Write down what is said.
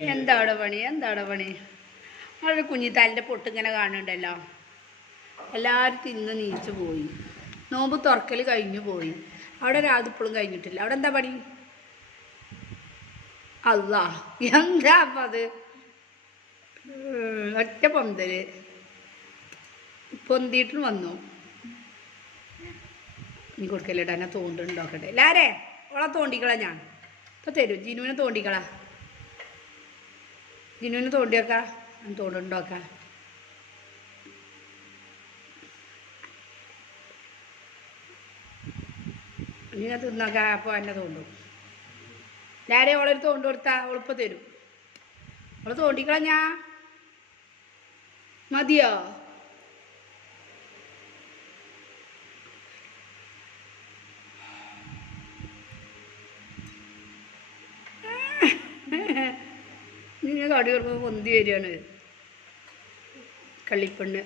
എന്താടെ പണി നമ്മളൊരു കുഞ്ഞിത്താലിൻ്റെ പൊട്ടിങ്ങനെ കാണുന്നുണ്ടല്ലോ. എല്ലാവരും തിന്ന് നീച്ചു പോയി. നോമ്പ് തുറക്കൽ കഴിഞ്ഞു പോയി. അവിടെ ഒരാൾ ഇപ്പോഴും കഴിഞ്ഞിട്ടില്ല. അവിടെ എന്താ പണി? അല്ലാ, എന്താ അപ്പം അത്? ഒറ്റ പൊന്തല് പൊന്തിയിട്ടും വന്നു. നീ കൊടുക്കല്ലേട്ടാ, എന്നെ തോണ്ടുണ്ടാക്കട്ടെ. എല്ലാരേ ഓളെ തോണ്ടിക്കളാ. ഞാൻ ഇപ്പം തരും. ജിനുവിനെ തോണ്ടിക്കളാ. ജിനുവിനെ തോണ്ടിയൊക്കെ ഞാൻ തോണ്ടുണ്ടാക്കാം. ഇനി തിന്നൊക്കെ അപ്പോൾ എന്നെ തോണ്ടും. എല്ലാവരെയും ഓളൊരു തോണ്ട് കൊടുത്താൽ അവളിപ്പോൾ തരും. അവൾ തോണ്ടിക്കളഞ്ഞാ മതിയോ? നിങ്ങൾ കടി കൊടുക്കുമ്പോൾ പൊന്തി വരികയാണ് കള്ളിപ്പെണ്ണ്.